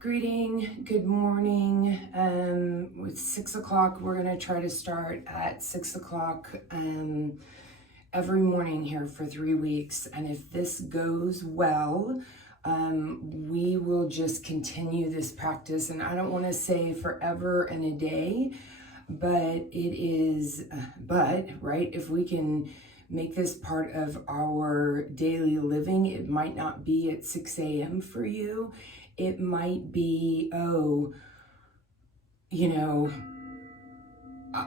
Greeting, good morning. It's 6 o'clock. We're going to try to start at 6 o'clock every morning here for 3 weeks. And if this goes well, we will just continue this practice. And I don't want to say forever and a day, but right, if we can make this part of our daily living, it might not be at 6 a.m. for you. It might be, I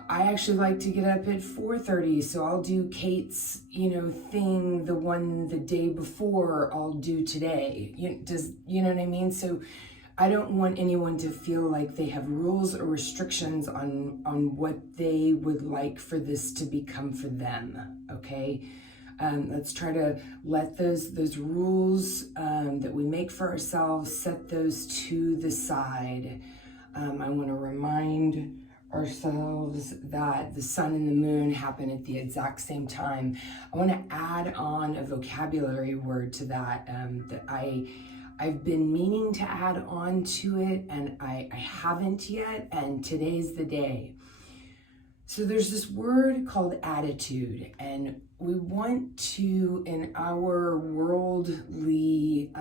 actually like to get up at 4:30, so I'll do Kate's, thing, the one the day before I'll do today. You know what I mean? So I don't want anyone to feel like they have rules or restrictions on what they would like for this to become for them, okay? Let's try to let those rules that we make for ourselves, set those to the side. I want to remind ourselves that the sun and the moon happen at the exact same time. I want to add on a vocabulary word to that that I've been meaning to add on to it, and I haven't yet, and today's the day. So there's this word called attitude, and we want to, in our worldly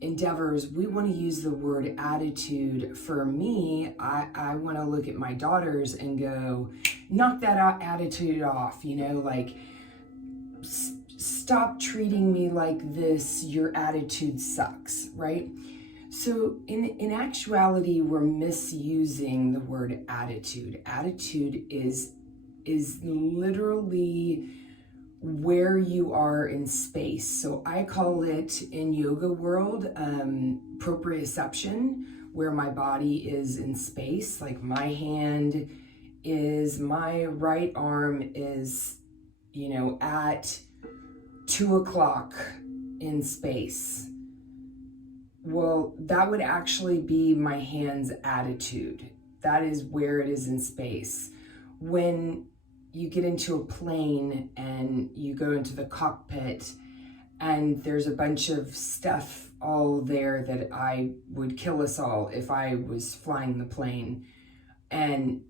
endeavors, we want to use the word attitude. For me, I want to look at my daughters and go, knock that attitude off, like, stop treating me like this, your attitude sucks, right? So in actuality, we're misusing the word attitude. Attitude is literally where you are in space. So I call it, in yoga world, proprioception, where my body is in space. Like my right arm is, at 2 o'clock in space. Well, that would actually be my hand's attitude. That is where it is in space. When you get into a plane and you go into the cockpit and there's a bunch of stuff all there that I would kill us all if I was flying the plane. And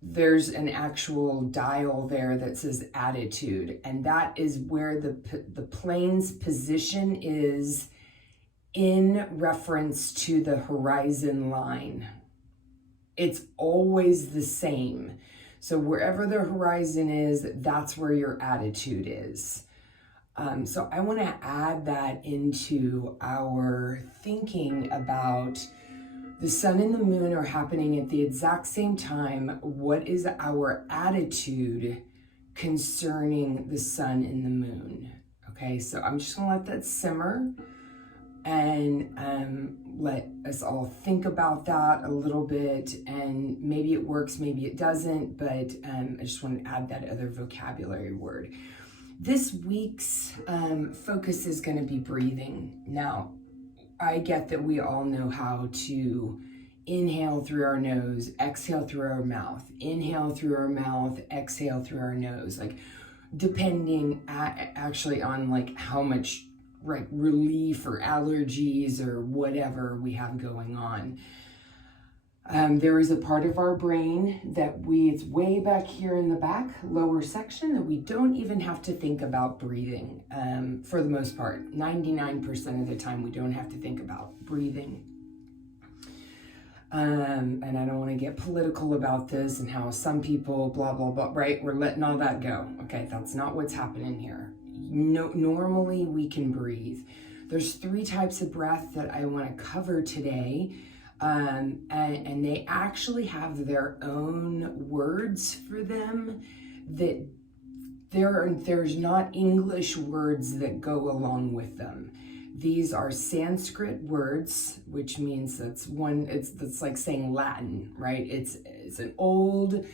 there's an actual dial there that says attitude. And that is where the plane's position is in reference to the horizon line. It's always the same. So wherever the horizon is, that's where your attitude is. So I want to add that into our thinking about the sun and the moon are happening at the exact same time. What is our attitude concerning the sun and the moon? Okay, so I'm just going to let that simmer and let us all think about that a little bit, and maybe it works, maybe it doesn't, but I just want to add that other vocabulary word. This week's focus is going to be breathing. Now, I get that we all know how to inhale through our nose, exhale through our mouth, inhale through our mouth, exhale through our nose, like depending actually on like how much relief or allergies or whatever we have going on. There is a part of our brain that it's way back here in the back, lower section, that we don't even have to think about breathing. For the most part, 99% of the time, we don't have to think about breathing. And I don't want to get political about this and how some people, blah, blah, blah, right? We're letting all that go. Okay, that's not what's happening here. Normally we can breathe. There's 3 types of breath that I want to cover today. And they actually have their own words for them, that there's not English words that go along with them. These are Sanskrit words, which means that's like saying Latin, right? It's an old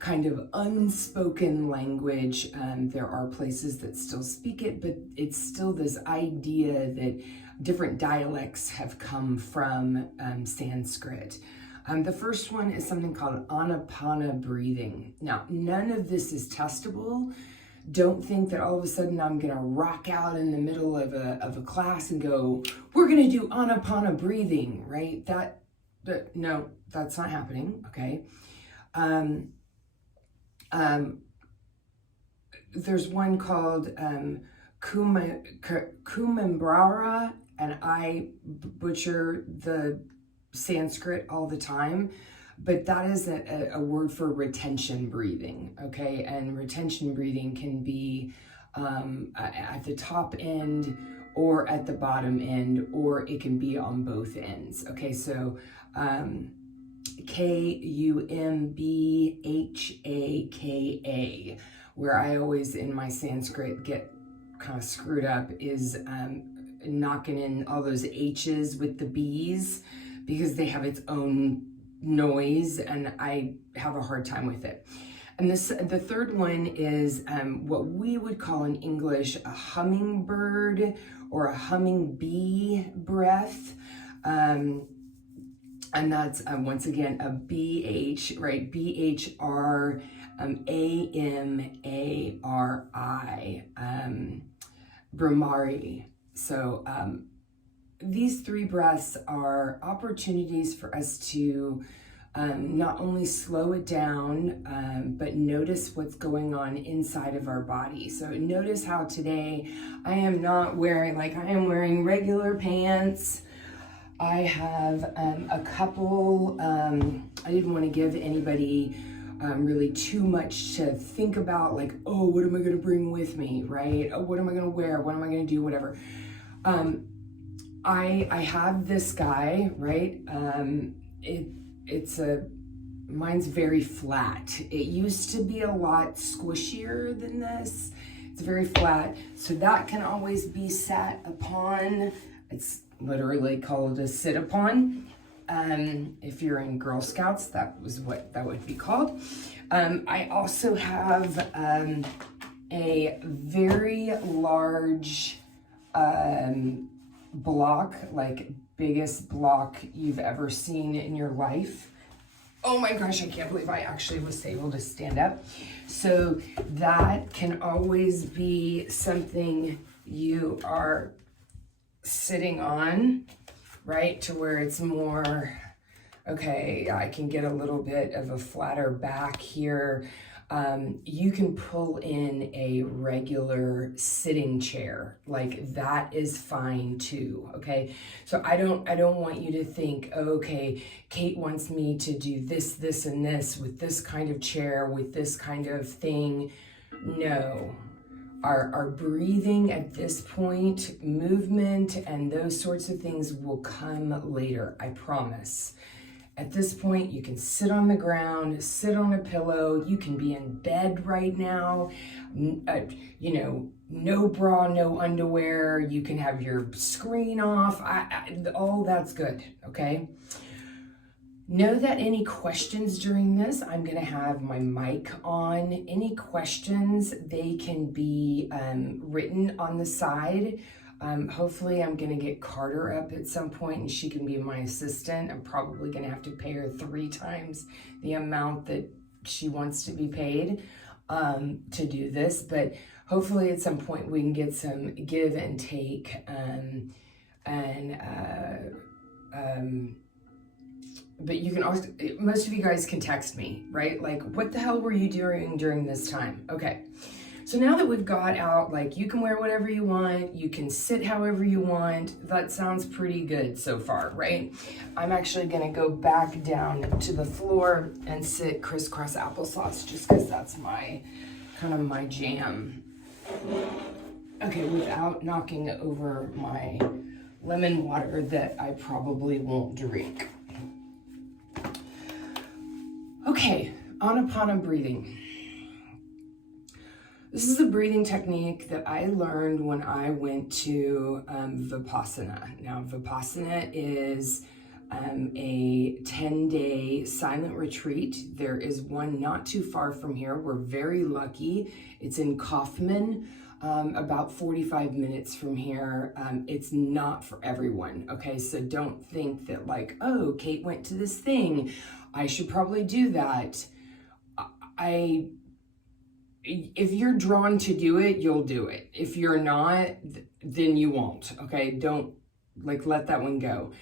kind of unspoken language. There are places that still speak it, but it's still this idea that different dialects have come from Sanskrit. The first one is something called Anapana Breathing. Now, none of this is testable, Don't think that all of a sudden I'm gonna rock out in the middle of a class and go, we're gonna do Anapana breathing, right? No, that's not happening, okay? There's one called Kumembrara, and I butcher the Sanskrit all the time, but that is a word for retention breathing, okay? And retention breathing can be at the top end or at the bottom end, or it can be on both ends, okay? So Kumbhaka, where I always in my Sanskrit get kind of screwed up, is knocking in all those H's with the B's, because they have its own noise and I have a hard time with it. And the third one is what we would call in English a hummingbird or a humming bee breath. And that's once again a BH, right? BHR AMARI, Brahmari. So these three breaths are opportunities for us to not only slow it down, but notice what's going on inside of our body. So notice how today I am not wearing, I am wearing regular pants. I have a couple, I didn't want to give anybody really too much to think about, like, oh, what am I going to bring with me, right? Oh, what am I going to wear? What am I going to do? Whatever. I have this guy, right? Mine's very flat. It used to be a lot squishier than this. It's very flat. So that can always be sat upon. It's literally called a sit upon. If you're in Girl Scouts, that was what that would be called. I also have a very large block, like biggest block you've ever seen in your life. Oh my gosh, I can't believe I actually was able to stand up. So that can always be something you are sitting on, right? To where it's more, okay, I can get a little bit of a flatter back here. You can pull in a regular sitting chair, like that is fine too, okay? So I don't want you to think, oh, okay, Kate wants me to do this, this, and this with this kind of chair, with this kind of thing. No. Our breathing at this point, movement, and those sorts of things will come later, I promise. At this point, you can sit on the ground, sit on a pillow, you can be in bed right now, no bra, no underwear, you can have your screen off, all that's good, okay? Know that any questions during this, I'm gonna have my mic on. Any questions, they can be written on the side. Hopefully I'm gonna get Carter up at some point and she can be my assistant. I'm probably gonna have to pay her 3 times the amount that she wants to be paid to do this, but hopefully at some point we can get some give and take but you can also, most of you guys can text me, right? Like, what the hell were you doing during this time? Okay. So now that we've got out, like, you can wear whatever you want, you can sit however you want, that sounds pretty good so far, right? I'm actually gonna go back down to the floor and sit crisscross applesauce just because that's kind of my jam. Okay, without knocking over my lemon water that I probably won't drink. Okay, Anapana breathing. This is a breathing technique that I learned when I went to Vipassana. Now, Vipassana is a 10-day silent retreat. There is one not too far from here. We're very lucky. It's in Kaufman, about 45 minutes from here. It's not for everyone, okay? So don't think that like, oh, Kate went to this thing, I should probably do that. if you're drawn to do it, you'll do it. If you're not, then you won't. Okay, don't let that one go.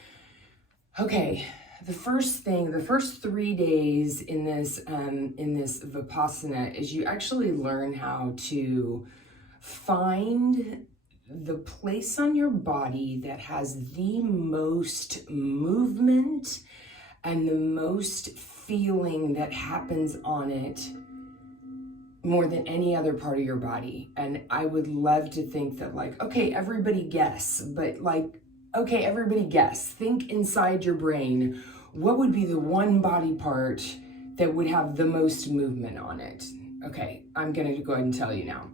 Okay, the first 3 days in this Vipassana is you actually learn how to find the place on your body that has the most movement and the most feeling that happens on it more than any other part of your body. And I would love to think that okay, everybody guess, but okay, everybody guess. Think inside your brain, what would be the one body part that would have the most movement on it? Okay, I'm gonna go ahead and tell you now.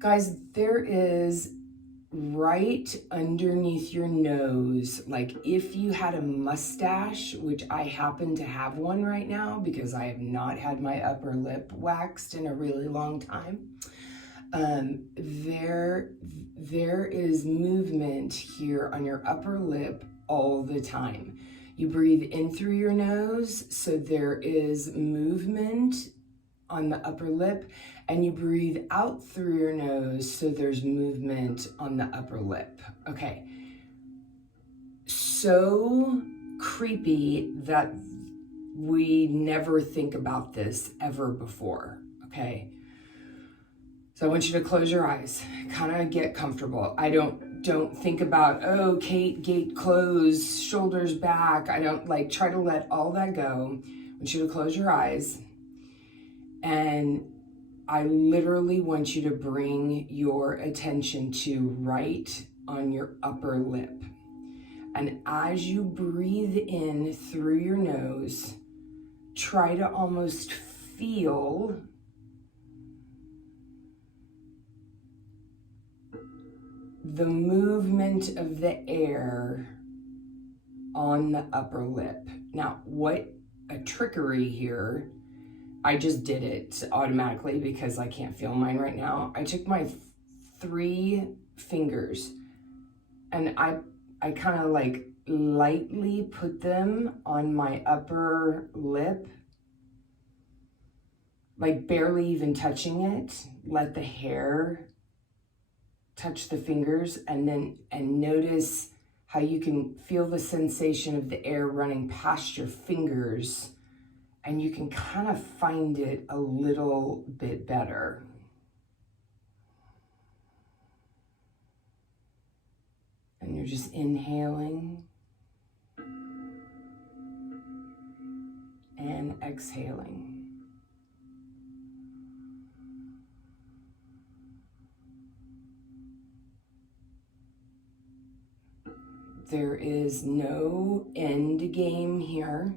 Guys, there is right underneath your nose, if you had a mustache, which I happen to have one right now because I have not had my upper lip waxed in a really long time. There is movement here on your upper lip all the time. You breathe in through your nose, so there is movement on the upper lip, and you breathe out through your nose, so there's movement on the upper lip. Okay. So creepy that we never think about this ever before. Okay. So I want you to close your eyes, kind of get comfortable. I don't think about, oh, Kate, gate closed, shoulders back. I don't try to let all that go. I want you to close your eyes. And I literally want you to bring your attention to right on your upper lip. And as you breathe in through your nose, try to almost feel the movement of the air on the upper lip. Now, what a trickery here. I just did it automatically because I can't feel mine right now. I took my 3 fingers and I kind of lightly put them on my upper lip, barely even touching it. Let the hair touch the fingers, and notice how you can feel the sensation of the air running past your fingers, and you can kind of find it a little bit better. And you're just inhaling and exhaling. There is no end game here.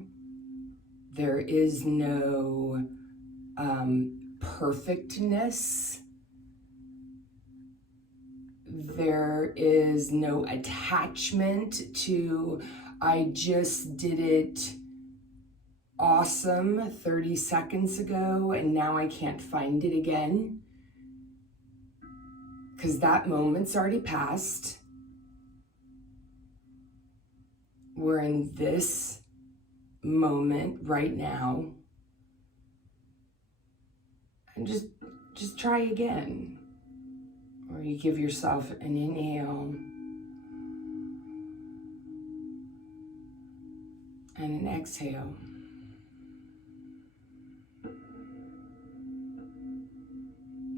There is no perfectness. There is no attachment to, I just did it awesome 30 seconds ago and now I can't find it again. Because that moment's already passed. We're in this moment right now, and just try again. Or you give yourself an inhale and an exhale.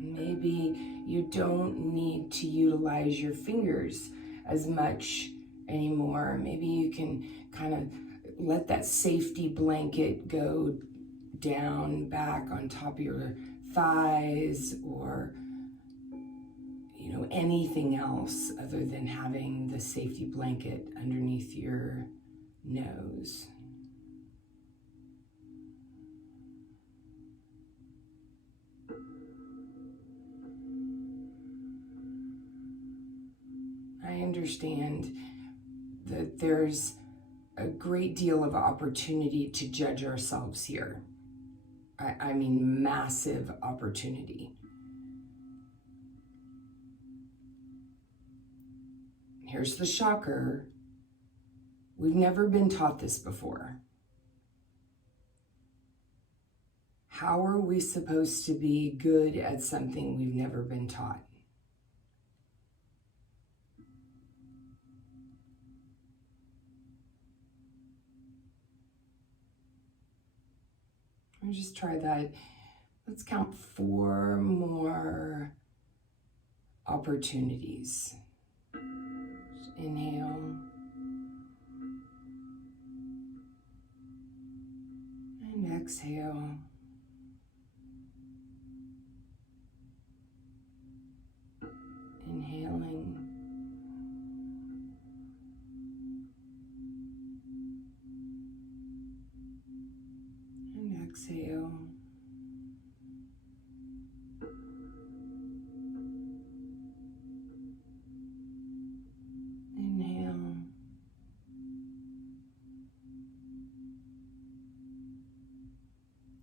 Maybe you don't need to utilize your fingers as much anymore. Maybe you can kind of let that safety blanket go down back on top of your thighs, or anything else other than having the safety blanket underneath your nose. I understand that there's a great deal of opportunity to judge ourselves here. I mean, massive opportunity. Here's the shocker. We've never been taught this before. How are we supposed to be good at something we've never been taught? I'll just try that. Let's count 4 more opportunities. Just inhale. And exhale. Inhaling. And exhale. Inhale.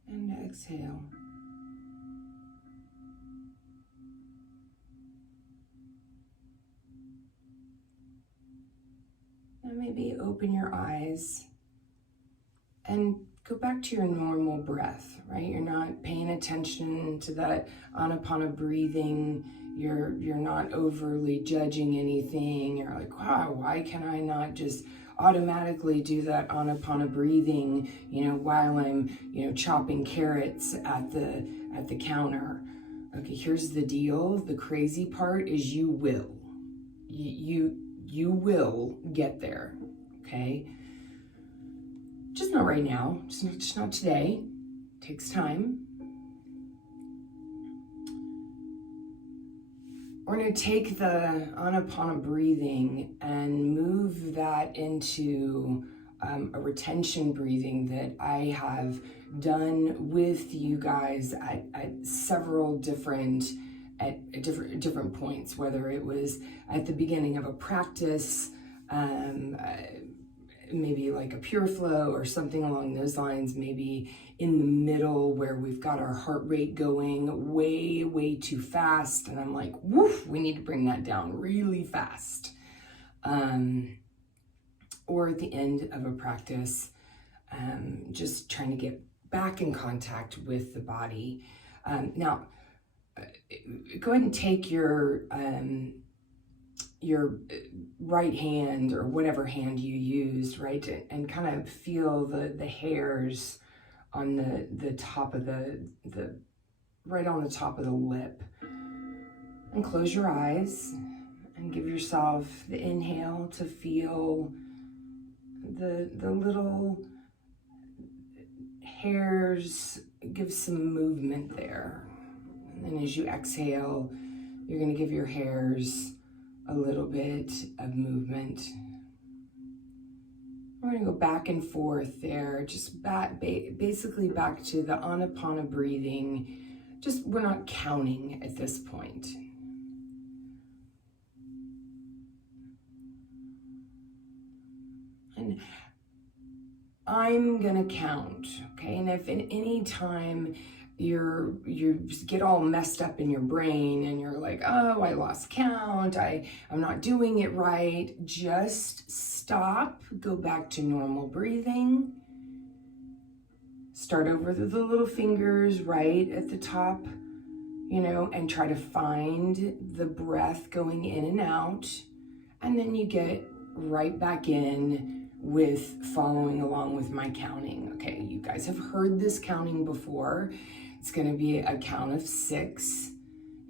And exhale. Now maybe open your eyes and go back to your normal breath, right? You're not paying attention to that Anapana breathing. You're not overly judging anything. You're like, wow, why can I not just automatically do that Anapana breathing, while I'm, chopping carrots at the counter? Okay, here's the deal. The crazy part is you will. You will get there, okay? Just not right now, just not today. It takes time. We're going to take the Anapana breathing and move that into a retention breathing that I have done with you guys at several different points, whether it was at the beginning of a practice, maybe like a pure flow or something along those lines, maybe in the middle where we've got our heart rate going way too fast and I'm like, woof, we need to bring that down really fast. Or at the end of a practice, just trying to get back in contact with the body. Now, go ahead and take your right hand or whatever hand you used, right, and kind of feel the hairs on the top of the right on the top of the lip, and close your eyes and give yourself the inhale to feel the little hairs, give some movement there. And then as you exhale, you're going to give your hairs a little bit of movement. We're going to go back and forth there, just basically back to the Anapana breathing. Just, we're not counting at this point. And I'm going to count, okay? And if in any time you get all messed up in your brain and you're like, oh, I lost count, I'm not doing it right, just stop, go back to normal breathing, start over the little fingers right at the top, and try to find the breath going in and out, and then you get right back in with following along with my counting. Okay, you guys have heard this counting before. It's going to be a count of 6.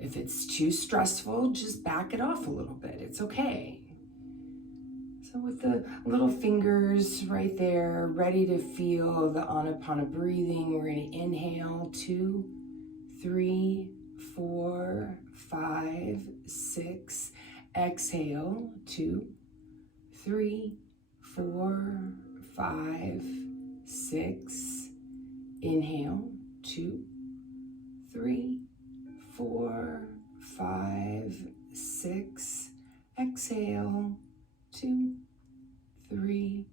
If it's too stressful, just back it off a little bit. It's okay. So with the little fingers right there, ready to feel the Anapana breathing, we're going to inhale 2, 3, 4, 5, 6. Exhale 2, 3, 4, 5, 6. Inhale 2, 3, 4, 5, 6. Exhale 2, 3,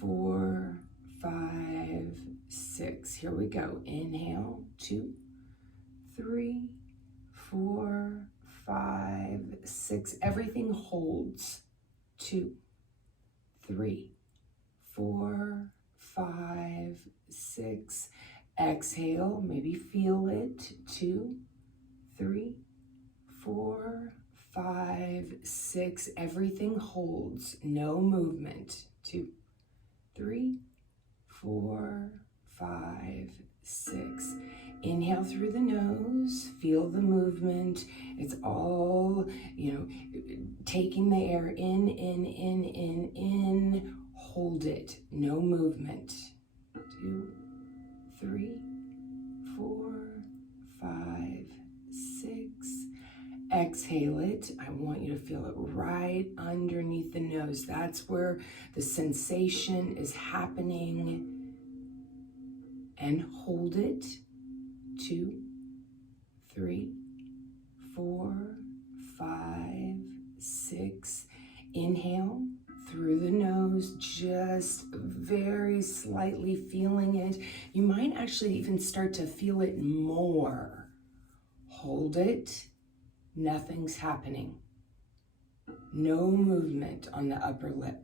4, 5, 6. Here we go. Inhale 2, 3, 4, 5, 6. Everything holds. 2, 3, 4, 5, 6. Exhale, maybe feel it. 2, 3, 4, 5, 6. Everything holds, no movement. 2, 3, 4, 5, 6. Inhale through the nose, feel the movement. It's all, taking the air in. Hold it, no movement. 2, 3, 4, 5, 6. Exhale it. I want you to feel it right underneath the nose. That's where the sensation is happening. And hold it. 2, 3, 4, 5, 6. Inhale through the nose, just very slightly feeling it. You might actually even start to feel it more. Hold it. Nothing's happening. No movement on the upper lip.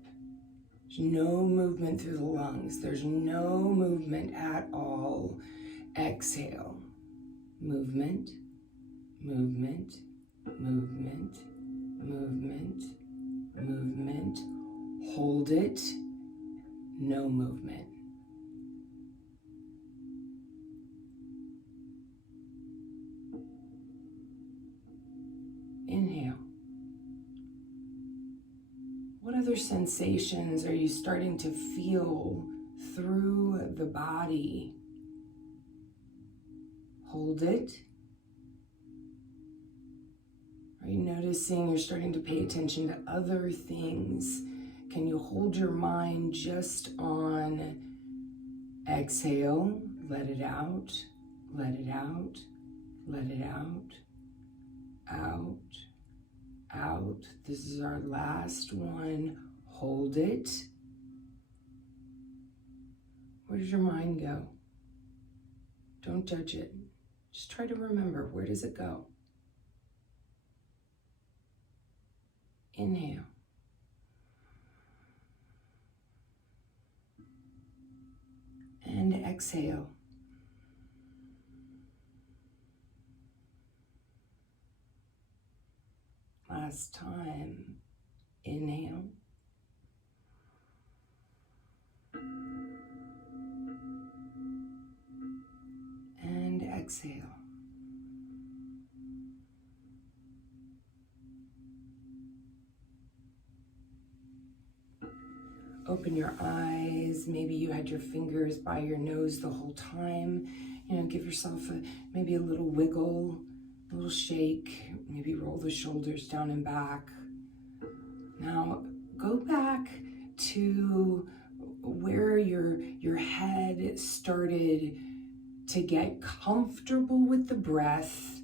There's no movement through the lungs. There's no movement at all. Exhale. Movement, movement, movement, movement, movement. Hold it. No movement. Inhale. What other sensations are you starting to feel through the body? Hold it. Are you noticing you're starting to pay attention to other things? Can you hold your mind just on exhale? Let it out, let it out, let it out, out, out. This is our last one. Hold it. Where does your mind go? Don't judge it. Just try to remember, where does it go? Inhale. And exhale. Last time. Inhale. And exhale. Open your eyes. Maybe you had your fingers by your nose the whole time. Give yourself maybe a little wiggle, a little shake. Maybe roll the shoulders down and back. Now go back to where your head started to get comfortable with the breath,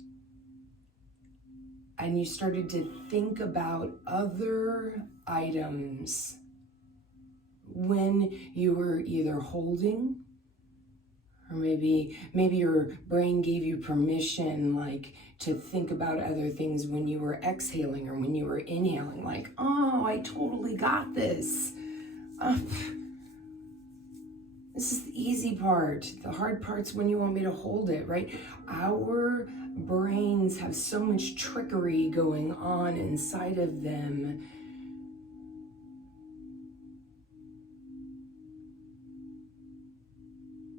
and you started to think about other items when you were either holding, or maybe your brain gave you permission, like, to think about other things when you were exhaling or when you were inhaling, like, oh, I totally got this. This is the easy part. The hard part's when you want me to hold it, right? Our brains have so much trickery going on inside of them.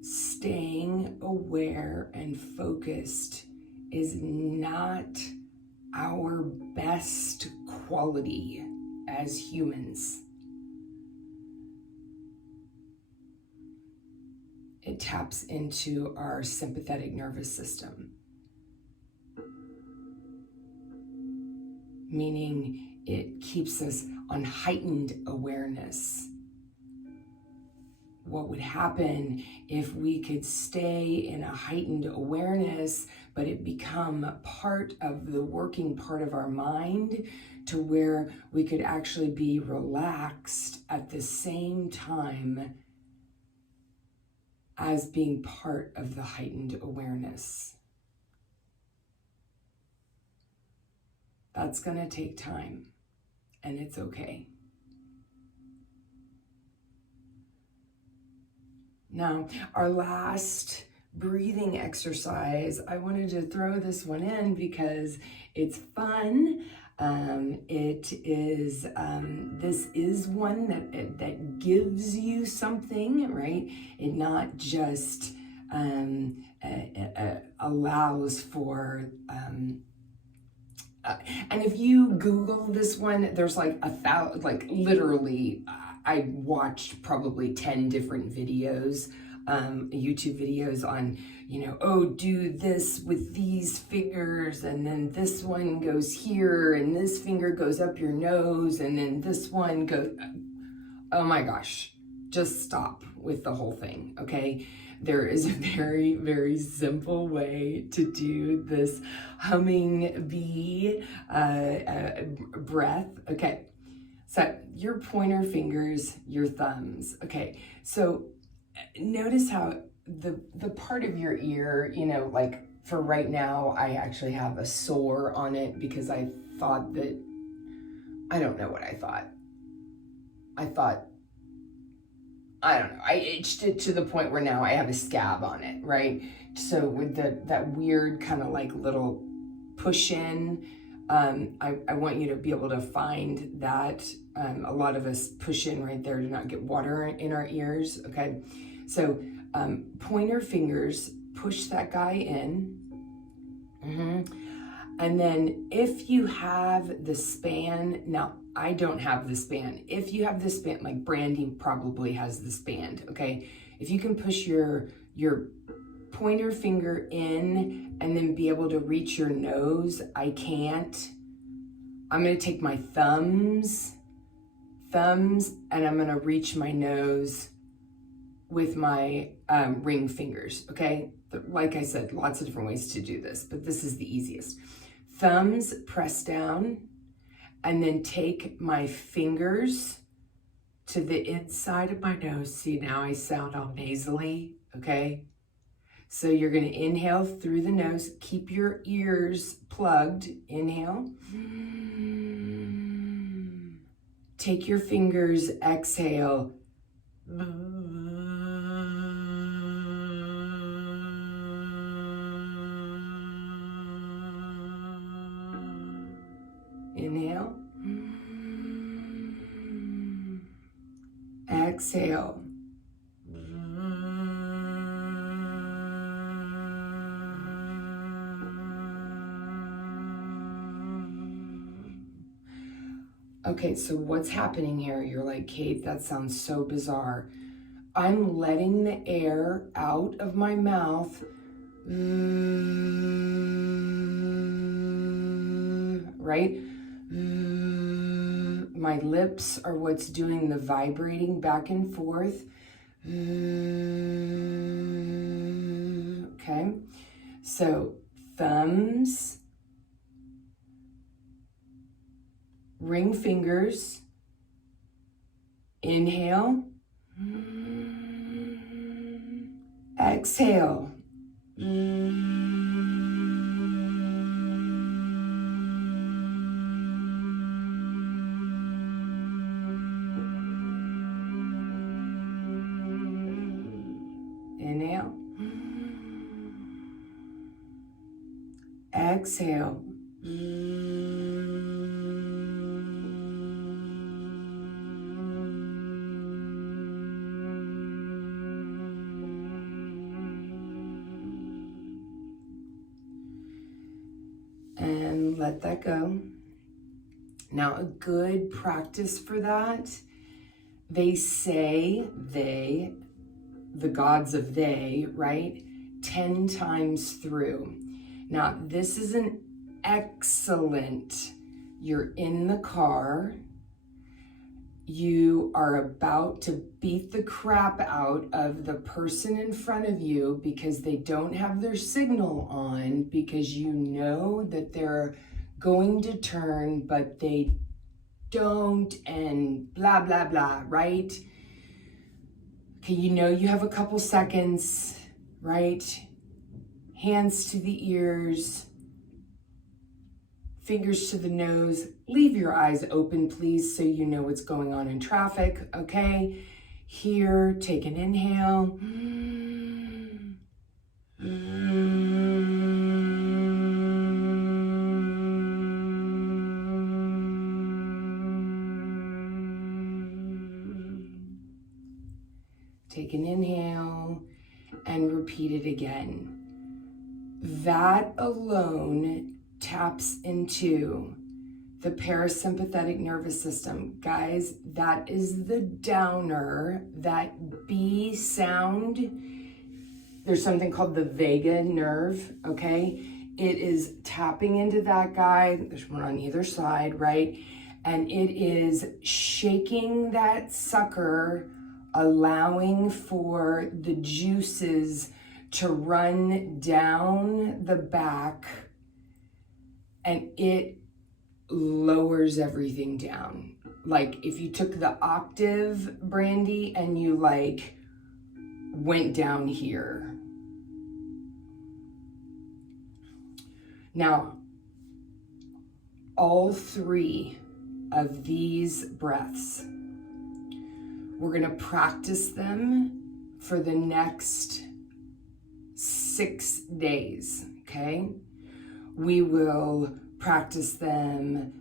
Staying aware and focused is not our best quality as humans. It taps into our sympathetic nervous system, meaning it keeps us on heightened awareness. What would happen if we could stay in a heightened awareness, but it become part of the working part of our mind, to where we could actually be relaxed at the same time as being part of the heightened awareness. That's going to take time, and it's okay. Now, our last breathing exercise. I wanted to throw this one in because it's fun. This is one that gives you something, right? It not just allows for, and if you Google this one, there's like literally, I watched probably 10 different videos, YouTube videos on, oh, do this with these fingers, and then this one goes here, and this finger goes up your nose, and then this one goes, oh my gosh, just stop with the whole thing, okay? There is a very, very simple way to do this humming bee breath. Okay, so your pointer fingers, your thumbs. Okay, so notice how the part of your ear, like for right now, I actually have a sore on it because I thought that, I don't know what I thought. I don't know, I itched it to the point where now I have a scab on it, right? So with that weird kind of like little push in, I want you to be able to find that. A lot of us push in right there to not get water in our ears, okay? So pointer fingers, push that guy in. And then if you have the span, now I don't have the span. If you have the span, like Brandy probably has the span, okay? If you can push your pointer finger in and then be able to reach your nose, I can't. I'm gonna take my thumbs, and I'm gonna reach my nose with my ring fingers, okay? Like I said, lots of different ways to do this, but this is the easiest. Thumbs press down, and then take my fingers to the inside of my nose. See, now I sound all nasally, okay? So you're gonna inhale through the nose, keep your ears plugged, inhale. Take your fingers, exhale. Inhale. Exhale. Okay, so what's happening here? You're like, Kate, that sounds so bizarre. I'm letting the air out of my mouth, right? My lips are what's doing the vibrating back and forth. Okay, so thumbs, ring fingers, inhale, exhale. Inhale, exhale. And let that go. Now, a good practice for that, they say, the gods of they, right? 10 times through. Now, this is an excellent, you're in the car, you are about to beat the crap out of the person in front of you because they don't have their signal on, because you know that they're going to turn, but they don't, and blah, blah, blah, right? Okay, you know you have a couple seconds, right? Hands to the ears, fingers to the nose. Leave your eyes open, please, so you know what's going on in traffic, okay? Here, take an inhale. Take an inhale and repeat it again. That alone taps into the parasympathetic nervous system. Guys, that is the downer, that B sound. There's something called the vagus nerve, okay? It is tapping into that guy. There's one on either side, right? And it is shaking that sucker, allowing for the juices to run down the back, and it lowers everything down. Like if you took the octave, Brandy, and you like went down here. Now, all three of these breaths, we're gonna practice them for the next 6 days, okay? We will practice them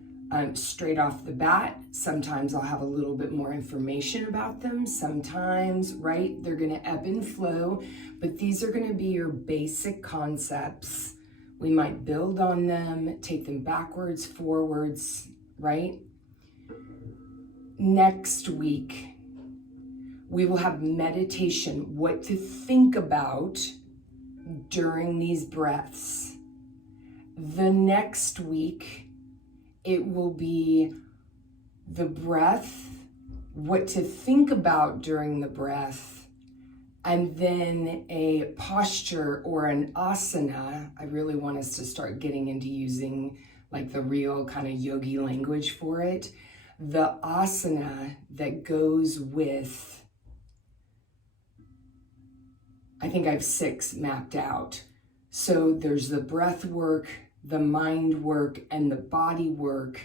straight off the bat. Sometimes I'll have a little bit more information about them. Sometimes, right, they're gonna ebb and flow, but these are gonna be your basic concepts. We might build on them, take them backwards, forwards, right? Next week, we will have meditation, what to think about during these breaths. The next week, it will be the breath, what to think about during the breath, and then a posture or an asana. I really want us to start getting into using like the real kind of yogi language for it. The asana that goes with, I think I have 6 mapped out. So there's the breath work, the mind work, and the body work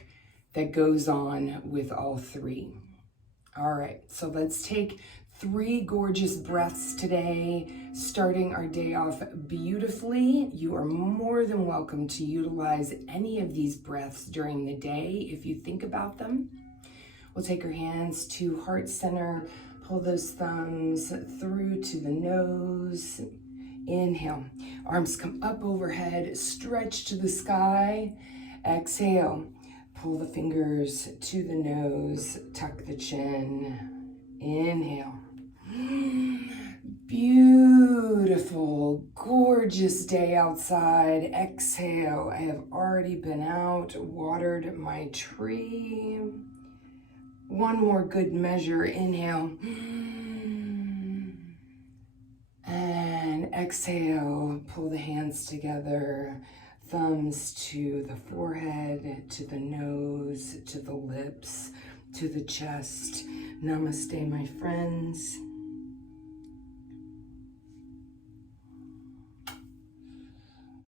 that goes on with all 3. All right, so let's take 3 gorgeous breaths today, starting our day off beautifully. You are more than welcome to utilize any of these breaths during the day if you think about them. We'll take our hands to heart center, pull those thumbs through to the nose. Inhale, arms come up overhead, stretch to the sky. Exhale, pull the fingers to the nose, tuck the chin. Inhale. Beautiful, gorgeous day outside. Exhale, I have already been out, watered my tree. One more good measure. Inhale. And exhale, pull the hands together, thumbs to the forehead, to the nose, to the lips, to the chest. Namaste, my friends.